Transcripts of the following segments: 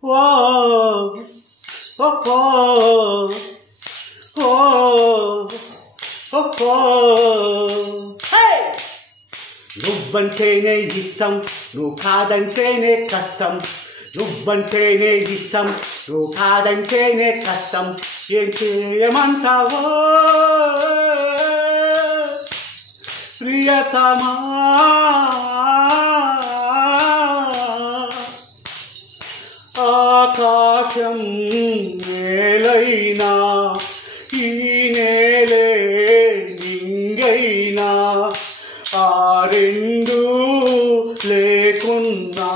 Oh, oh, oh, oh, oh, oh. Hey! నువ్వంటేనే ఇష్టం, నువ్వు కాదంటేనే కష్టం. నువ్వంటేనే ఇష్టం, నువ్వు కాదంటేనే కష్టం. ఏం చేయమంటావో ప్రియతమా? ఆకాశం నేలైనా, ఈ నేలే నింగైనా, ఆ రెండు లేకున్నా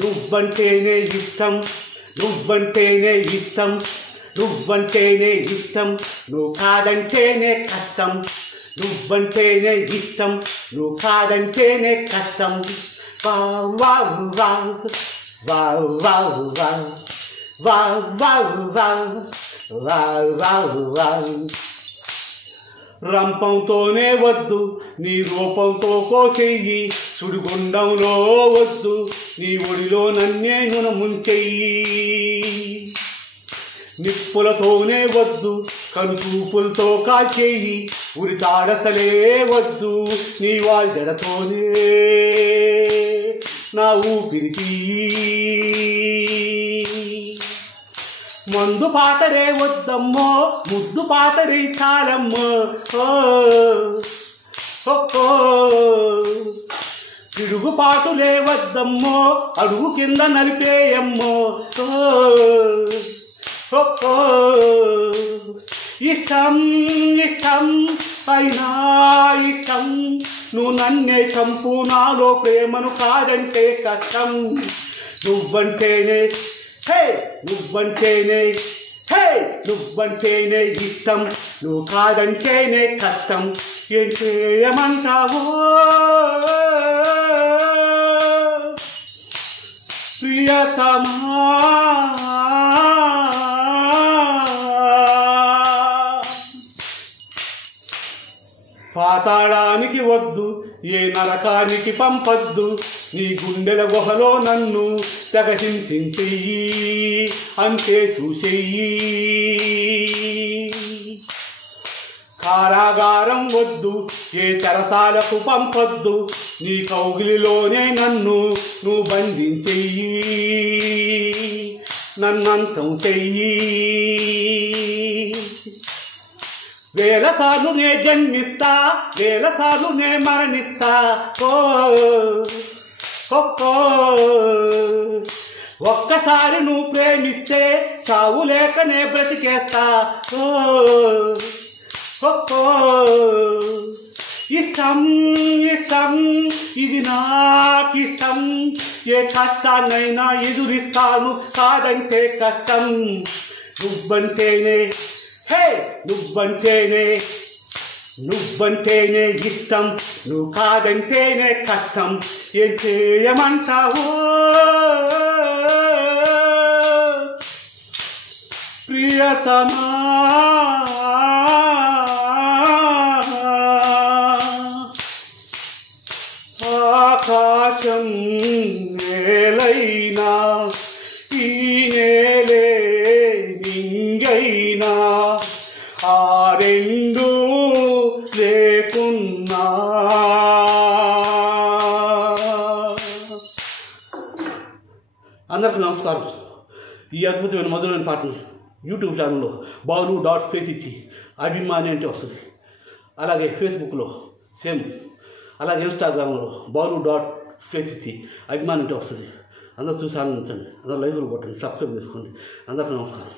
నువ్వంటేనే ఇష్టం, నువ్వంటేనే ఇష్టం, నువ్వంటేనే ఇష్టం, నువ్వు కాదంటేనే కష్టం. నువ్వంటేనే ఇష్టం, నువ్వు కాదంటేనే కష్టం. Wow wow wow wow wow wow wow wow wow wow wow wow. రంపంతోనే వద్దు, నీ రూపంతో కోచెయ్యి. సుడిగుండంలో వద్దు, నీ ఒడిలో నన్నే నున ముంచెయ్యి. నిప్పులతోనే వద్దు, కనుచూపులతో కాల్చేయి. ఉరితాడసలే వద్దు, నీ వాల్జడతోనే నా ఊపిరికి. మందు పాతరే వద్దమ్మో, ముద్దు పాతరే చాలమ్మో. తిరుగుపాటులే వద్దమ్మో, అడుగు కింద నలిపేయమ్మో. ఇష్టం ఇష్టం అయినా ఇష్టం, నువ్వు నన్నే చంపు, నాలో ప్రేమను కాదంటే కష్టం. నువ్వంటేనే హే, నువ్వంటేనే హే, నువ్వంటేనే ఇష్టం, నువ్వు కాదంటేనే కష్టం. ఏం చేయమంటావో ప్రియతమా? పాతాళానికి వద్దు, ఏ నరకానికి పంపద్దు. నీ గుండెల గుహలో నన్ను తెగహింసించెయ్యి, అంతే చూసెయ్యి. కారాగారం వద్దు, ఏ చెరసాలకు పంపొద్దు. నీ కౌగిలిలోనే నన్ను నువ్వు బంధించెయ్యి, నన్నంతం చెయ్యి. వేల సార్లు నే జన్మిస్తా, వేల సార్లు నే మరణిస్తా. ఒక్కసారి నువ్వు ప్రేమిస్తే చావు లేకనే బ్రతికేస్తా. ఇష్టం ఇష్టం, ఇది నాకిష్టం. ఏ కష్టాన్నైనా ఎదురిస్తాను, కాదంటే కష్టం. నువ్వంటేనే హే, నువ్వంటేనే నువ్వంటేనే ఇష్టం, నువ్వు కాదంటేనే కష్టం. ఏం చేయమంటావో ప్రియతమా? ఆకాశం నేలైనా, ఈ నేలే నింగైనా, ఆ రెండు లేకున్నా. అందరికీ నమస్కారం. ఈ అద్భుతమైన మధురమైన పాటను యూట్యూబ్ ఛానల్లో బాలు.స్పేస్ ఇచ్చి అభిమాని అంటే వస్తుంది. అలాగే ఫేస్బుక్లో సేమ్, అలాగే ఇన్స్టాగ్రామ్లో బాలు.స్పేస్ ఇచ్చి అభిమాని అంటే వస్తుంది. అందరూ చూసి ఆనందించండి, అందరూ లైకులు కొట్టండి, సబ్స్క్రైబ్ చేసుకోండి. అందరికీ నమస్కారం.